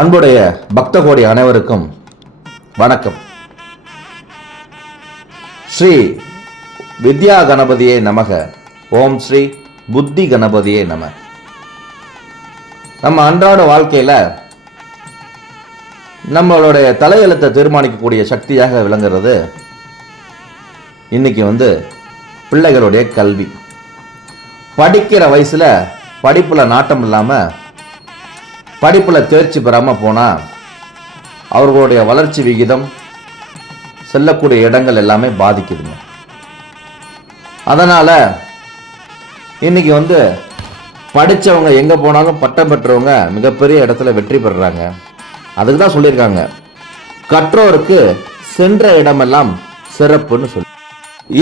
அன்புடைய பக்த கோடி அனைவருக்கும் வணக்கம். ஸ்ரீ வித்யா கணபதியே நமக. ஓம் ஸ்ரீ புத்தி கணபதியே நம. நம்ம அன்றாட வாழ்க்கையில் நம்மளுடைய தலையெழுத்தை தீர்மானிக்கக்கூடிய சக்தியாக விளங்குறது இன்னைக்கு பிள்ளைகளுடைய கல்வி. படிக்கிற வயசுல படிப்புல நாட்டம் இல்லாமல் படிப்பில் தேர்ச்சி பெறாமல் போனால் அவர்களுடைய வளர்ச்சி விகிதம் செல்லக்கூடிய இடங்கள் எல்லாமே பாதிக்குதுங்க. அதனால் இன்னைக்கு படித்தவங்க எங்கே போனாலும் பட்டம் பெற்றவங்க மிகப்பெரிய இடத்துல வெற்றி பெறுறாங்க. அதுக்கு தான் சொல்லியிருக்காங்க, கற்றோருக்கு சென்ற இடமெல்லாம் சிறப்புன்னு சொல்லி.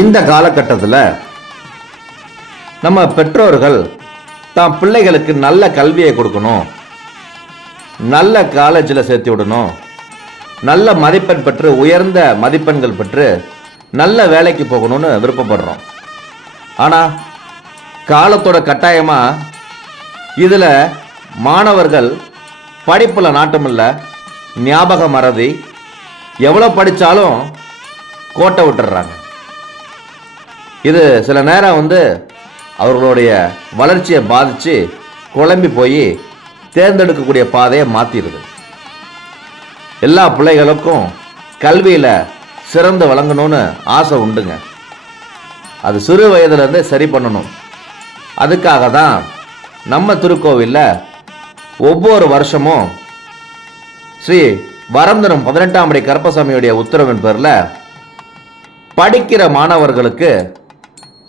இந்த காலகட்டத்தில் நம்ம பெற்றோர்கள் தான் பிள்ளைகளுக்கு நல்ல கல்வியை கொடுக்கணும், நல்ல காலேஜில் சேர்த்து விடணும், நல்ல மதிப்பெண் பெற்று உயர்ந்த மதிப்பெண்கள் பெற்று நல்ல வேலைக்கு போகணும்னு விருப்பப்படுறோம். ஆனால் காலத்தோட கட்டாயமாக இதில் மாணவர்கள் படிப்பில் நாட்டமில்லை, ஞாபக மறதி, எவ்வளோ படித்தாலும் கோட்டை விட்டுடுறாங்க. இது சில நேரம் அவர்களுடைய வளர்ச்சியை பாதித்து குழம்பி போய் தேர்ந்தெடுக்கக்கூடிய பாதையை மாற்றிடுது. எல்லா பிள்ளைகளுக்கும் கல்வியில் சிறந்து வழங்கணும்னு ஆசை உண்டுங்க. அது சிறு வயதுலேருந்தே சரி பண்ணணும். அதுக்காக தான் நம்ம திருக்கோவிலில் ஒவ்வொரு வருஷமும் ஸ்ரீ வரந்தரம் 18ஆம் படி கருப்பசாமியுடைய உத்தரவின் பேரில் படிக்கிற மாணவர்களுக்கு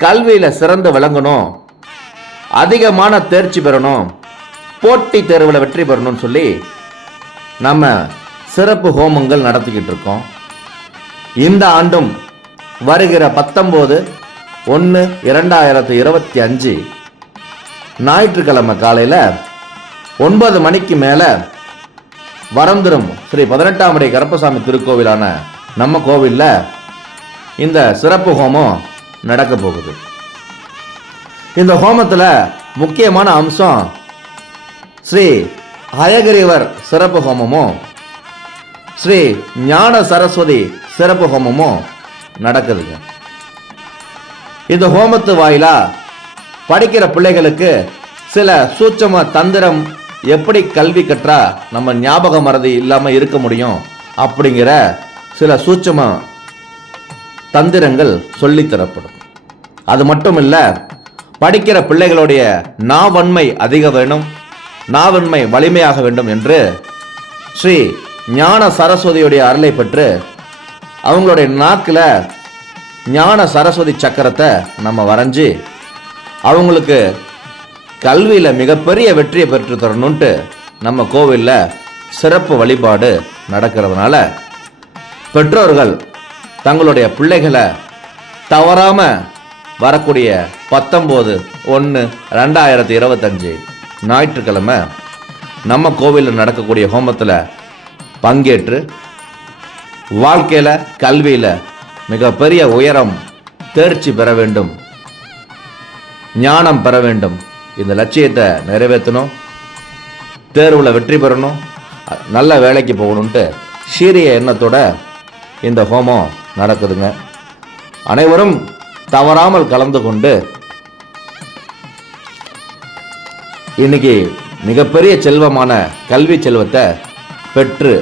கல்வியில் சிறந்து விளங்கணும், அதிகமான தேர்ச்சி பெறணும், போட்டி தேர்வில் வெற்றி பெறணும்னு சொல்லி நம்ம சிறப்பு ஹோமங்கள் நடத்திக்கிட்டு இருக்கோம். இந்த ஆண்டும் வருகிற 19/1/2025 ஞாயிற்றுக்கிழமை காலையில் 9 மணிக்கு மேலே வரந்தரும் ஸ்ரீ 18ஆம் படி கருப்பசாமி திருக்கோவிலான நம்ம கோவிலில் இந்த சிறப்பு ஹோமம் நடக்க போகுது. இந்த ஹோமத்தில் முக்கியமான அம்சம் ஸ்ரீ ஹயகிரீவர் சிறப்பு ஹோமமும் ஸ்ரீ ஞான சரஸ்வதி சிறப்பு ஹோமமும் நடக்குதுங்க. இந்த ஹோமத்து வாயிலா படிக்கிற பிள்ளைகளுக்கு சில சூட்சம தந்திரம், எப்படி கல்வி கற்றா நம்ம ஞாபக மறதி இல்லாமல் இருக்க முடியும் அப்படிங்கிற சில சூட்சம தந்திரங்கள் சொல்லித்தரப்படும். அது மட்டும் இல்லை, படிக்கிற பிள்ளைகளுடைய நாவன்மை அதிக வேணும், நாவன்மை வலிமையாக வேண்டும் என்று ஸ்ரீ ஞான சரஸ்வதியுடைய அருளை பெற்று அவங்களுடைய நாக்கில் ஞான சரஸ்வதி சக்கரத்தை நம்ம வரைஞ்சி அவங்களுக்கு கல்வியில் மிகப்பெரிய வெற்றியை பெற்று தரணுன்ட்டு நம்ம கோவிலில் சிறப்பு வழிபாடு நடக்கிறதுனால பெற்றோர்கள் தங்களுடைய பிள்ளைகளை தவறாமல் வரக்கூடிய 19/1/2025 ஞாயிற்றுக்கிழமை நம்ம கோவிலில் நடக்கக்கூடிய ஹோமத்தில் பங்கேற்று வாழ்க்கையில் கல்வியில் மிகப்பெரிய உயரம் தேர்ச்சி பெற வேண்டும், ஞானம் பெற வேண்டும், இந்த லட்சியத்தை நிறைவேற்றணும், தேர்வில் வெற்றி பெறணும், நல்ல வேலைக்கு போகணுன்ட்டு சீரிய எண்ணத்தோட இந்த ஹோமம் நடக்குதுங்க. அனைவரும் தவறாமல் கலந்து கொண்டு இன்னைக்கு மிகப்பெரிய செல்வமான கல்வி செல்வத்தை பெற்று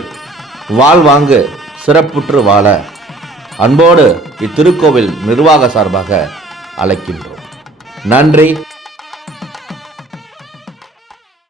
வாழ்வாங்கு சிறப்புற்று வாழ அன்போடு இத்திருக்கோவில் நிர்வாக சார்பாக அழைக்கின்றோம். நன்றி.